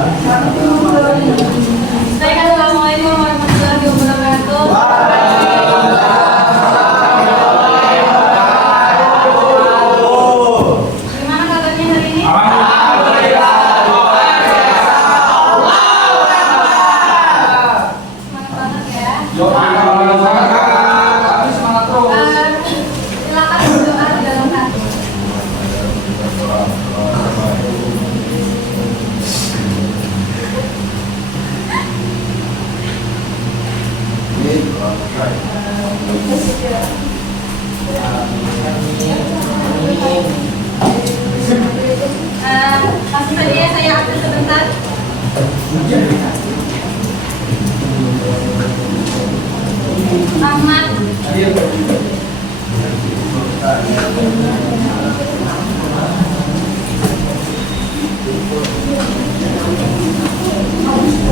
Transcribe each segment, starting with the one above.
Assalamualaikum warahmatullahi wabarakatuh. Gimana kabarnya hari ini? Semangat banget ya. Silakan berdoa di dalam hati. Langsung saja ya, saya atur sebentar. Ahmad,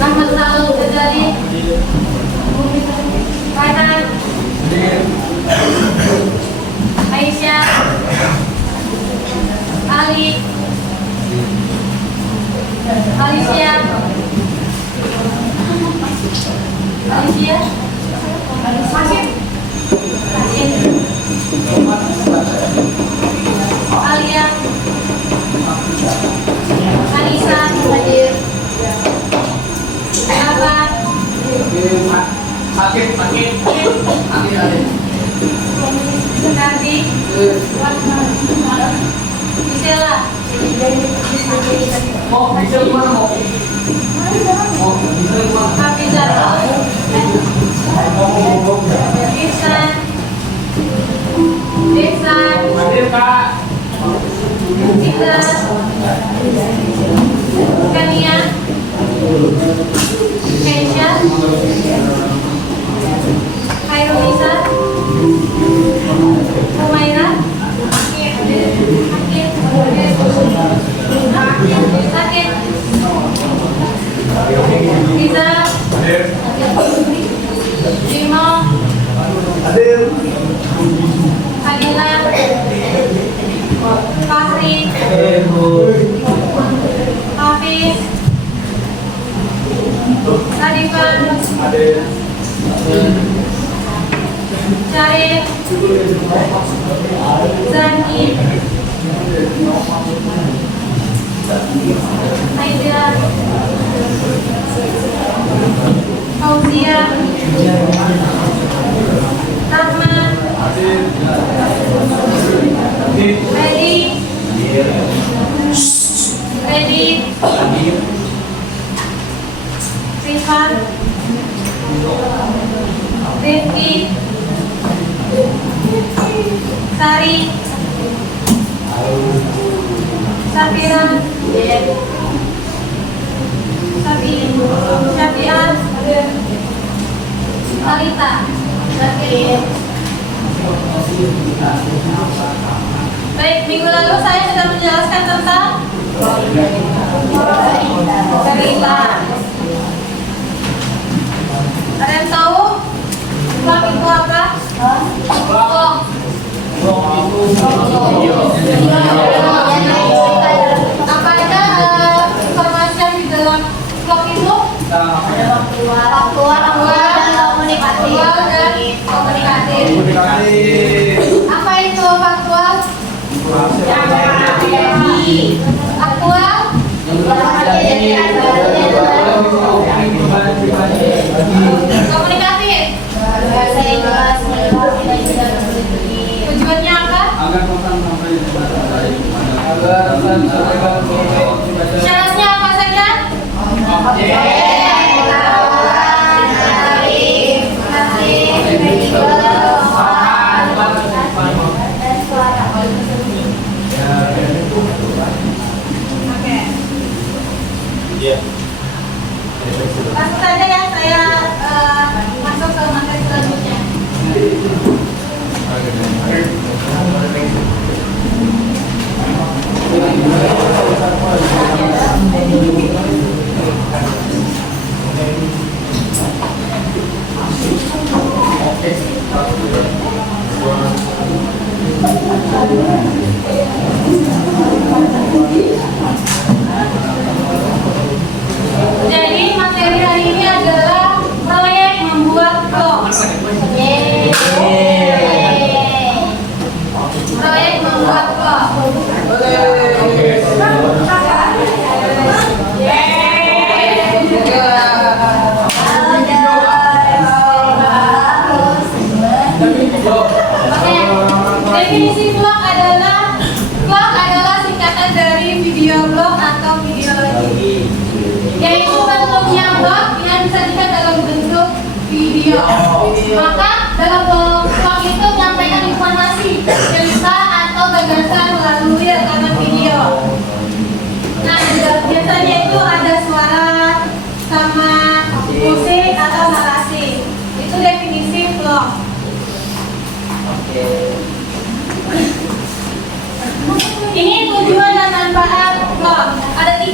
Ahmad Salul Ghazali, Farhan, Aisyah, Ali, Alicia, Hasim, Alia, Anissa, hadir, Abad, Kardi, Gisela, Hafizah, Ihsan, Ihsan, Citra, Kania, Keisha, Khairunisa, Humaira, Sakit, Riza, Jimo, Adila, Fahri, Hafiz, Arifan, Syarif, Zaki, Aida, Fauzia, Rahman, Ready, Rifan, Rifki, Sari, Safira, Syafiat, Alita, baik, minggu lalu saya sudah menjelaskan tentang cerita. Ada yang tahu vlog itu apa? Vlog. Apa ada informasi yang di dalam vlog itu? Faktual dan komunikatif. Apa itu faktual? Aktual? Komunikatif? Tujuannya apa? Syaratnya apa saja? Langsung saja ya, saya masuk ke materi selanjutnya.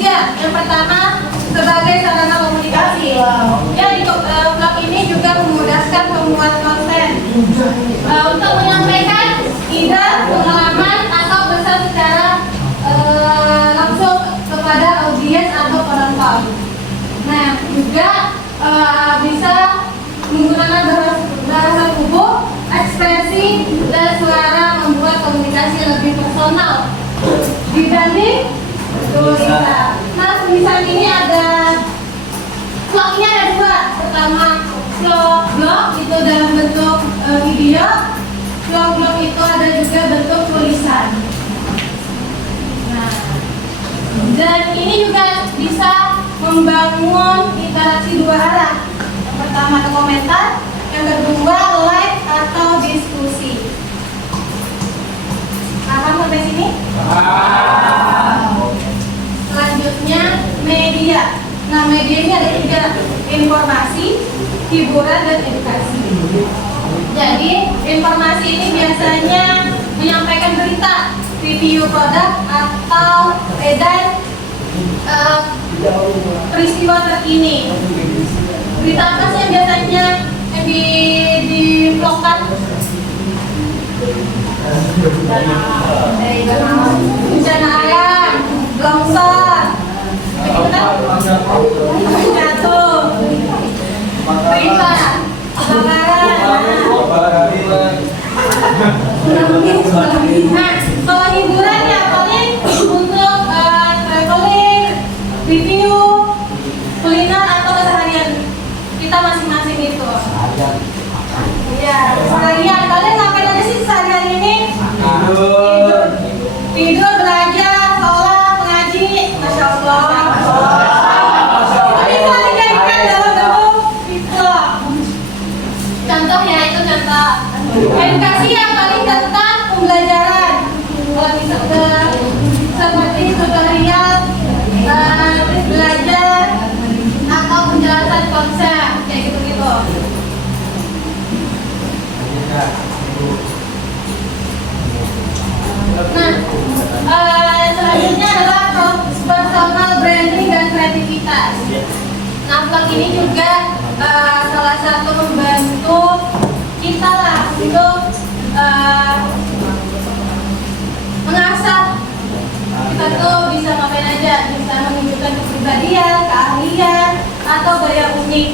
tiga. Yang pertama, sebagai sarana komunikasi. Ya, di vlog ini juga memudahkan pembuat konten untuk menyampaikan ide, pengalaman atau pesan secara langsung kepada audiens atau penonton. Nah, juga bisa menggunakan bahasa tubuh, ekspresi, dan suara membuat komunikasi lebih personal dibanding tulisan. Nah, tulisan ini ada vlognya ada dua. Pertama, vlog itu dalam bentuk video. Vlog itu ada juga bentuk tulisan. Nah, dan ini juga bisa membangun interaksi dua arah. Yang pertama ada komentar, yang kedua like atau diskusi. Paham sampai sini? Selanjutnya media. Nah, media ini ada tiga: informasi, hiburan, dan edukasi. Jadi informasi ini biasanya menyampaikan berita, review produk, atau dan peristiwa terkini. Berita apa sih yang biasanya di-vlogkan? Bencana alam, longsor, jatuh, berita, kebakaran. Nah, kalau hiburan ya paling untuk traveling, review, kuliner atau keseharian kita masing-masing itu. Iya, seharian. Kalian ngapain aja sih sehari-hari ini? Tidur, belajar, sholat, mengaji. Masya Allah. Ini bisa dijadikan dalam bentuk vlog. Contohnya itu contoh edukasi yang paling tentang pembelajaran. Kalau bisa seperti tutorial, belajar atau penjelasan konsep kayak gitu-gitu. Nah, selanjutnya adalah personal branding dan kreativitas. Nah, vlog ini juga salah satu membantu kita lah untuk mengasah kita tuh bisa ngapain aja, bisa menunjukkan kepribadian, keahlian, atau gaya unik.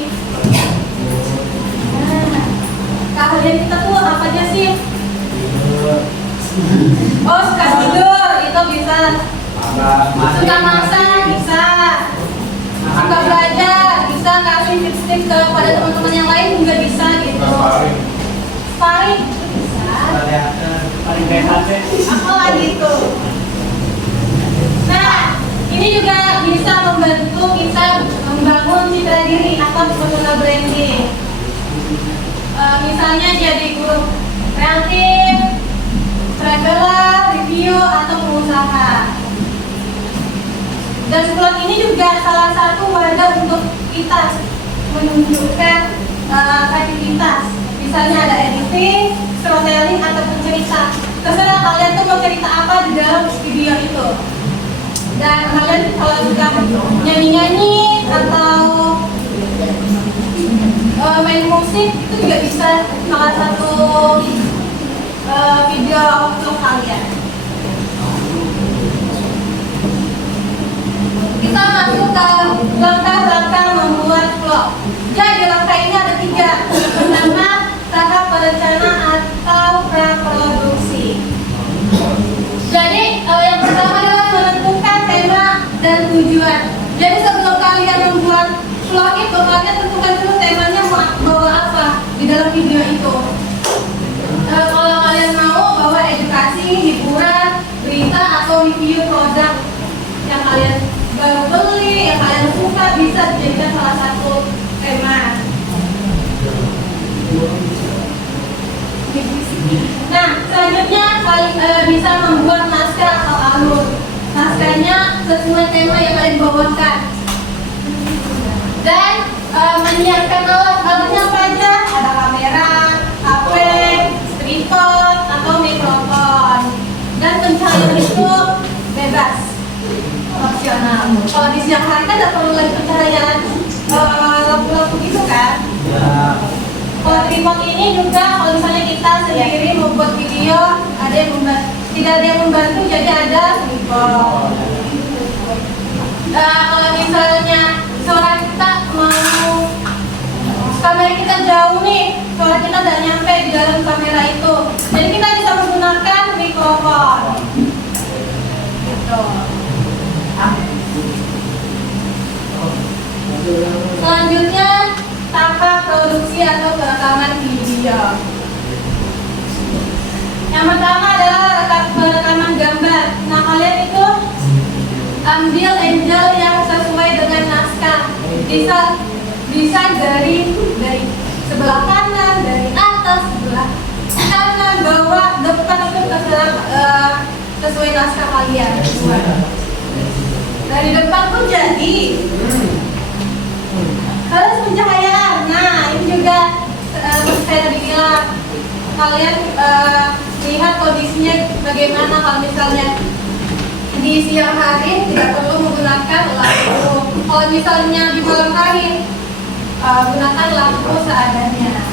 Nah, keahlian kita tuh apa aja sih? Oh, suka tidur, itu bisa. Suka masak, bisa. Suka belajar, bisa kasih tips-tips kepada teman-teman yang lain juga bisa gitu. Sparring, bisa. Apa lagi itu? Nah, ini juga bisa membantu kita membangun citra diri atau personal branding. Misalnya jadi guru kreatif, traveler, review, atau pengusaha. Dan vlog ini juga salah satu wadah untuk kita menunjukkan kreativitas. Misalnya ada editing, storytelling, ataupun cerita. Terserah kalian tuh mau cerita apa di dalam video itu. Dan kalian kalau suka nyanyi-nyanyi atau main musik itu juga bisa salah satu video vlog kalian. Kita masuk ke langkah-langkah membuat vlog. Jadi langkah ini ada tiga. Pertama, tahap perencanaan atau praproduksi. Jadi yang pertama adalah menentukan tema dan tujuan. Jadi sebelum kalian membuat vlog itu, kalian tentukan dulu temanya mau bawa apa di dalam video itu. Kalau kalian mau bawa edukasi, hiburan, berita, atau review produk yang kalian baru beli, yang kalian suka, bisa dijadikan salah satu tema. Nah, selanjutnya bisa membuat naskah atau alur. Naskahnya sesuai tema yang kalian bawakan. Dan menyiapkan alat-alatnya apa aja? Ada kamera, HP, tripod, atau mikrofon. Dan pencahayaan itu bebas, opsional. Nah, kalau di siang hari kan tidak perlu lagi pencahayaan lampu-lampu gitu kan. Kalau remote ini juga kalau misalnya kita sendiri membuat video, ada yang membantu, tidak ada yang membantu, jadi ada remote. Kalau misalnya suara kita mau, kamera kita jauh nih, suara kita tidak nyampe di dalam kamera itu, jadi kita bisa menggunakan mikrofon. Gitu. Selanjutnya tahap produksi atau perekaman video. Yang pertama adalah perekaman gambar. Nah, kalian itu ambil angle yang sesuai dengan naskah. Bisa dari sebelah kanan, dari atas, sebelah kanan, bawah, depan itu terserah sesuai naskah kalian. Dari depan pun jadi. Harus pencahayaan. Nah, ini juga saya tadi bilang, kalian lihat kondisinya bagaimana. Kalau misalnya di siang hari tidak perlu menggunakan lampu. Kalau misalnya di malam hari gunakan lampu seadanya.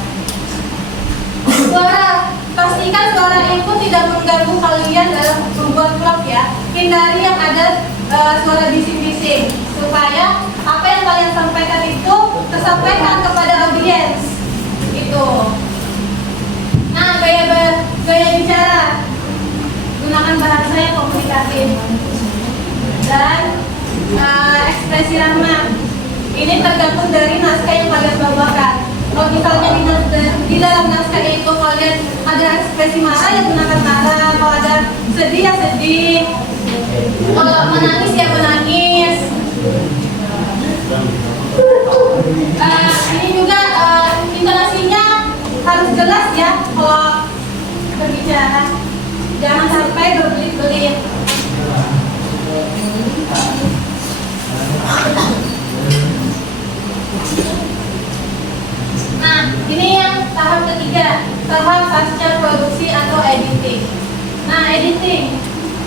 Suara, pastikan suara itu tidak mengganggu kalian dalam membuat vlog ya. Hindari yang ada suara bising-bising supaya apa yang kalian sampaikan itu tersampaikan kepada audiens. Itu. Nah, gaya bicara, gunakan bahasa yang komunikatif dan ekspresi ramah. Ini tergantung dari naskah yang kalian bawakan. Kalau misalnya di dalam naskah itu kalian ada ekspresi marah, ya gunakan marah. Kalau ada sedih, ya sedih. Kalau menangis, ya menangis. Ini juga intonasinya harus jelas ya kalau berbicara. Jangan sampai berbelit-belit. Nah, ini yang tahap ketiga, tahap pasca produksi atau editing. Nah, editing,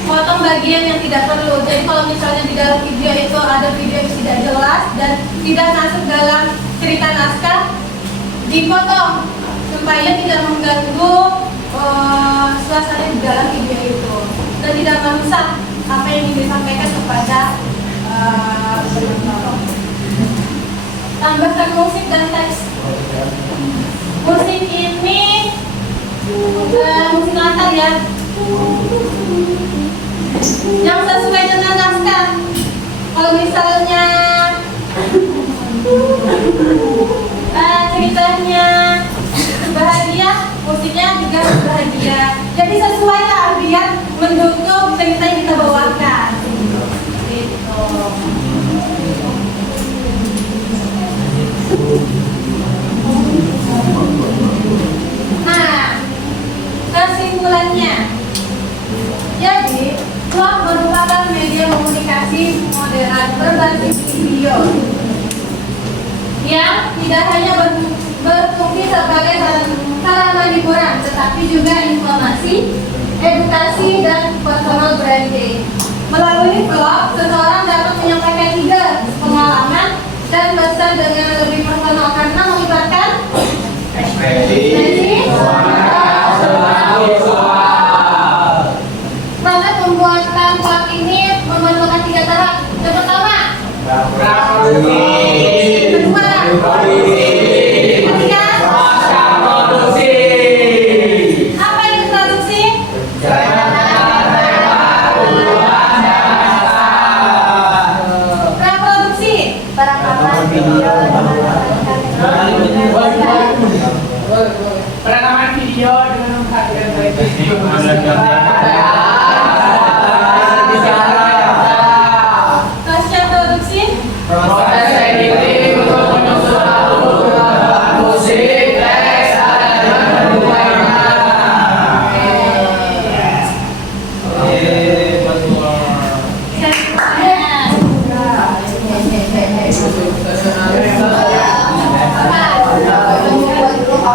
potong bagian yang tidak perlu. Jadi kalau misalnya di dalam video itu ada video yang tidak jelas dan tidak masuk dalam cerita naskah, dipotong supaya tidak mengganggu suasana di dalam video itu dan tidak merusak apa yang ingin disampaikan kepada penonton. Tambahkan musik dan teks. Musik ini musik latar ya, yang sesuai dengan naskah. Kalau misalnya ceritanya bahagia, musiknya juga bahagia. Jadi sesuai lah biar mendukung cerita yang kita bawakan. Gitu. Nah, kesimpulannya, jadi vlog merupakan media komunikasi modern berbasis video yang tidak hanya berfungsi sebagai sarana hiburan, tetapi juga informasi, edukasi, dan personal branding. Melalui vlog, seseorang dapat menyampaikan ide, pengalaman, dan pesan dengan lebih personal karena melibatkan ekspresi, proses pembuatan vlog ini memerlukan 3 tahap. Yang pertama, kedua, ketiga, produksi. Apa itu produksi? Praproduksi, perekaman video, perekaman video dengan menghadirkan pasca produksi, proses editing untuk menyusun album, musik, teks, dan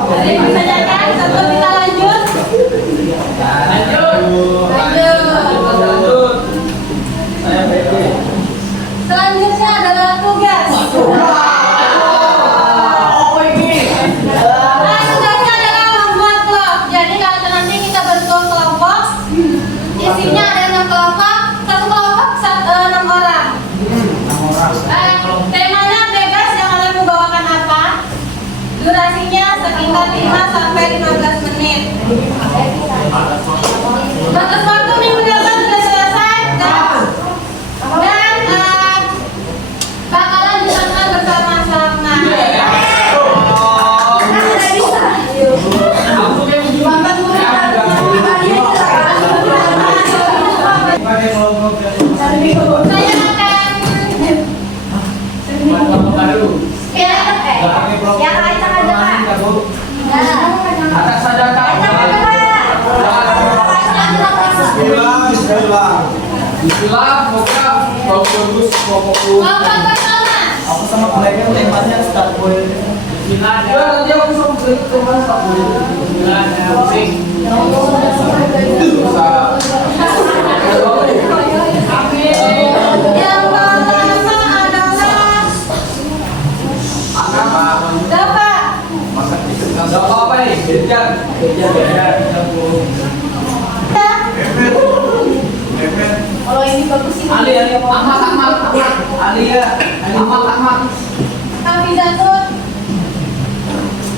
ada yang ditanyakan sebelum kita lanjut? Lanjut. singkat 5 sampai 15 menit. Batas waktu minggu depan sudah selesai dan bakalan dilakukan bersama-sama. Saya Atas saja Kak. Bismillah, semoga bagus fokus. kelompok pertama. Aku sama koleganya temanya start boy. Bismillah, nanti aku sama teman tak boleh. Bismillah, musik. Yang pertama adalah Dapat. Gak apa-apa nih, kejar. Kalau ini bagus sih. Ali, Ahmad. Ali ya, Ahmad. Hafizatun.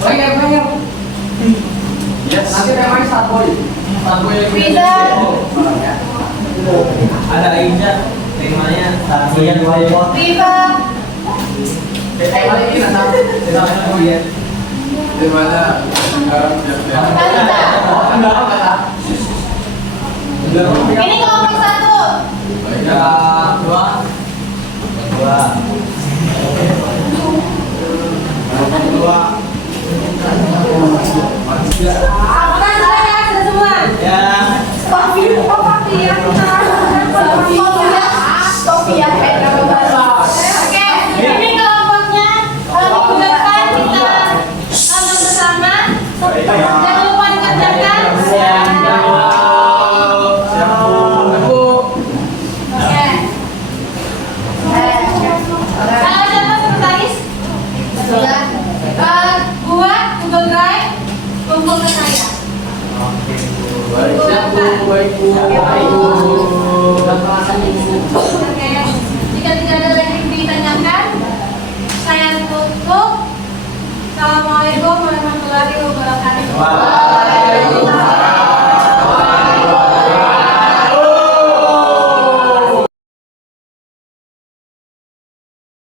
Pengen. Yes. Nanti temanya Starboy. Fiza. Ada Aisha, temanya Sabian Waypot. Viva. Temanya ini nanti. Ya. Di mana sekarang jam Kalista. Ini kelompok 1. Dua. Bukan saya sudah semua. Ya. Oke, ini kelompoknya. Minggu depan kita tonton bersama. Jangan lupa dikerjakan. Oke. Kalau siapa sekretaris? Buat Google Drive, kumpul ke saya. Oke. Jika tidak ada lagi yang ditanyakan, saya tutup. Assalamualaikum warahmatullahi wabarakatuh.